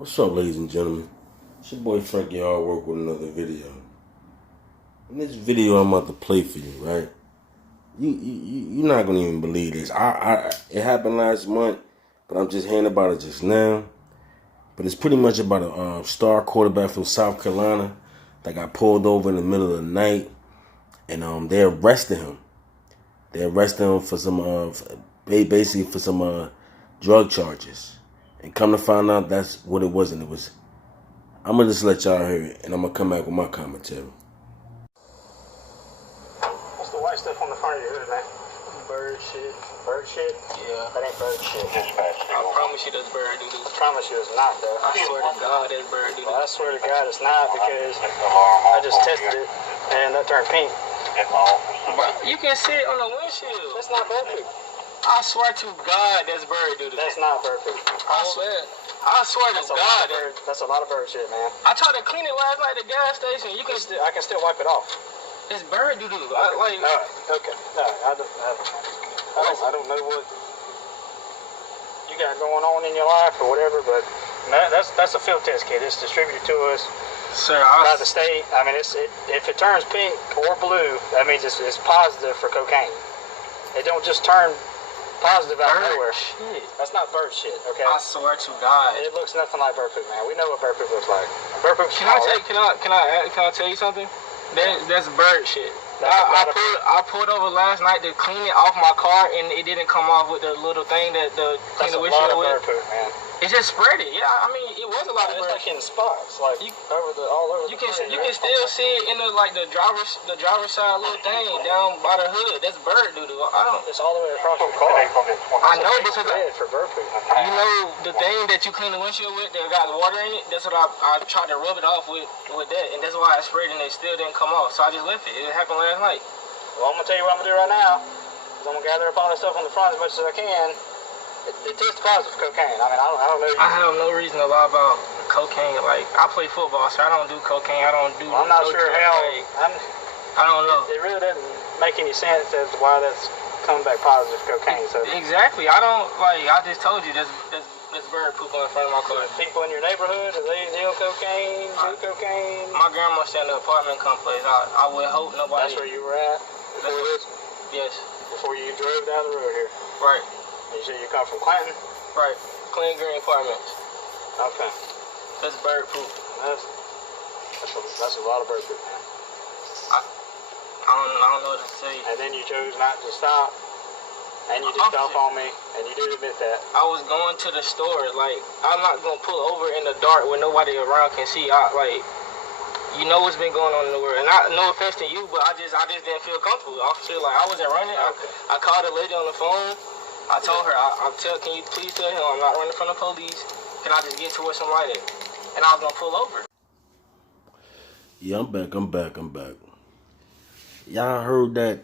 What's up, ladies and gentlemen? It's your boy Frankiehardworkshow with another video. In this video, I'm about to play for you, right? You're not gonna even believe this. It happened last month, but I'm just hearing about it just now. But it's pretty much about a star quarterback from South Carolina that got pulled over in the middle of the night, and they arrested him. They arrested him for basically for some drug charges. And come to find out, that's what it wasn't. I'm gonna just let y'all hear it, and I'm gonna come back with my commentary. What's the white stuff on the front of your hood, man? Bird shit. Bird shit? Yeah. That ain't bird shit. I promise you that's bird doo-doo. I promise you it's not, though. I swear to God that's bird doo-doo. Well, I swear to God it's not, because I just tested it, and that turned pink. But you can see it on the windshield. That's not bird poop. I swear to God that's bird doo-doo. That's not bird poop. I swear to God. That's a lot of bird shit, man. I tried to clean it last night at the gas station. I can still wipe it off. It's bird doo-doo. Okay. No, I don't know what you got going on in your life or whatever, but that's a field test kit. It's distributed to us by the state. I mean, if it turns pink or blue, that means it's positive for cocaine. It don't just turn positive out of nowhere. Shit. That's not bird shit, okay? I swear to God. It looks nothing like bird poop, man. We know what bird poop looks like. Bird poop. Can I tell you something? That's bird shit. I pulled over last night to clean it off my car, and it didn't come off with the little thing that the clean the windshield with. That's a lot of bird poop, man. It just spread it. Yeah, I mean, it was a lot of bird. It's like in spots, like all over. You can still see it in the driver's side little thing down by the hood. That's bird doo-doo. It's all the way across your car. I know, because for bird poop. You know the thing that you clean the windshield with that got water in it. That's what I tried to rub it off with that, and that's why I sprayed it and it still didn't come off. So I just left it. It happened last night. Well, I'm gonna tell you what I'm gonna do right now. I'm gonna gather up all this stuff on the front as much as I can. It tests positive for cocaine. I mean, I don't know. I have no reason to lie about cocaine. Like, I play football, so I don't do cocaine. I don't do. Well, I'm not sure how. I don't know. It really doesn't make any sense as to why that's coming back positive for cocaine. So exactly. I don't like. I just told you there's bird poop on the front of my car. People in your neighborhood, do they deal cocaine? Do cocaine? My grandma stayed in an apartment complex. I would hope nobody. That's where you were at before this? Yes. Before you drove down the road here. Right. You said you come from Clinton? Right. Clean Green Apartments. Okay. That's bird poop. That's a lot of bird poop, man. I don't know what to say. And then you chose not to stop. And you did stop on me. And you did admit that. I was going to the store. Like, I'm not going to pull over in the dark when nobody around can see. You know what's been going on in the world. And no offense to you, but I just didn't feel comfortable. I feel like I wasn't running. Okay. I called a lady on the phone. I told her, can you please tell him I'm not running from the police? Can I just get to where some light is? And I was going to pull over. Yeah, I'm back. Y'all heard that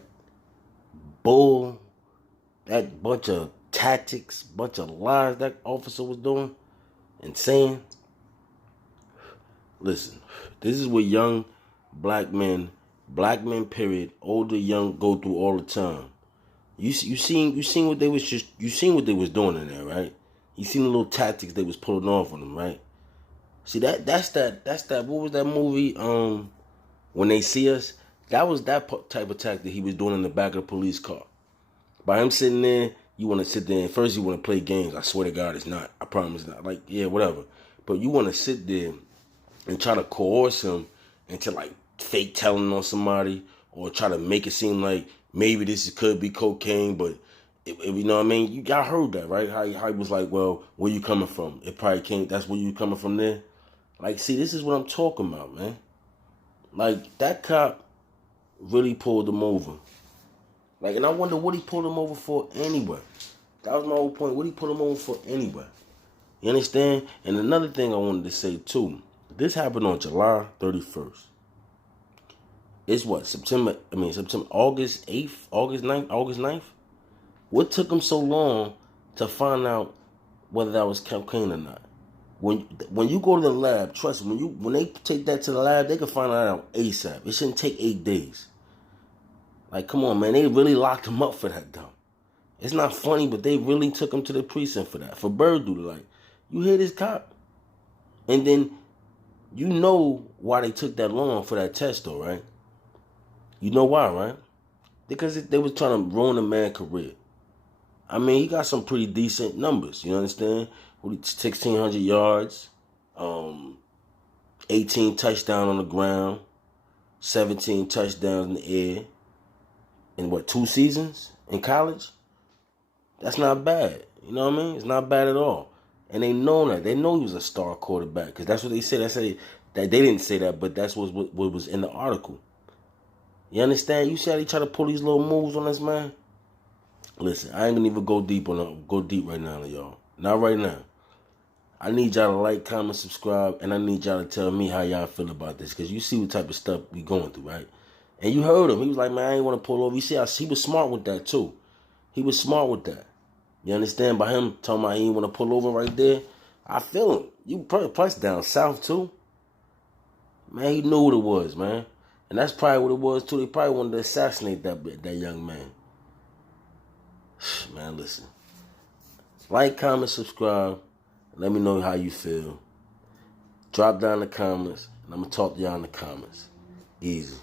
bull, that bunch of tactics, bunch of lies that officer was doing and saying? Listen, this is what young black men period, older, young, go through all the time. You seen what they was doing in there, right? You seen the little tactics they was pulling off on them, right? See that's that. What was that movie? When They See Us. That was that type of tactic he was doing in the back of the police car. By him sitting there, you want to sit there and first you want to play games. I swear to God, it's not. I promise not. Like, yeah, whatever. But you want to sit there and try to coerce him into like fake telling on somebody, or try to make it seem like maybe this could be cocaine, but you know what I mean? Y'all heard that, right? How he was like, well, where you coming from? It probably can't. That's where you coming from there. Like, see, this is what I'm talking about, man. Like, that cop really pulled him over. Like, and I wonder what he pulled him over for anyway. That was my whole point. What he pulled him over for anyway. You understand? And another thing I wanted to say too. This happened on July 31st. It's what, August 8th, August 9th? What took them so long to find out whether that was cocaine or not? When you go to the lab, trust me, when they take that to the lab, they can find out ASAP. It shouldn't take 8 days. Like, come on, man, they really locked him up for that, though. It's not funny, but they really took him to the precinct for that, for bird duty. Like, you hear this cop? And then you know why they took that long for that test, though, right? You know why, right? Because they was trying to ruin the man's career. I mean, he got some pretty decent numbers. You understand? 1,600 yards, 18 touchdowns on the ground, 17 touchdowns in the air, in what, 2 seasons in college? That's not bad. You know what I mean? It's not bad at all. And they know that. They know he was a star quarterback because that's what they said. That they didn't say that, but that's what was in the article. You understand? You see how they try to pull these little moves on us, man? Listen, I ain't gonna even go deep right now, y'all. Not right now. I need y'all to like, comment, subscribe, and I need y'all to tell me how y'all feel about this, because you see what type of stuff we going through, right? And you heard him. He was like, man, I ain't want to pull over. You see how he was smart with that, too. He was smart with that. You understand? By him talking about he didn't want to pull over right there, I feel him. You plus down south, too. Man, he knew what it was, man. And that's probably what it was, too. They probably wanted to assassinate that young man. Man, listen. Like, comment, subscribe. Let me know how you feel. Drop down in the comments, and I'm going to talk to y'all in the comments. Easy.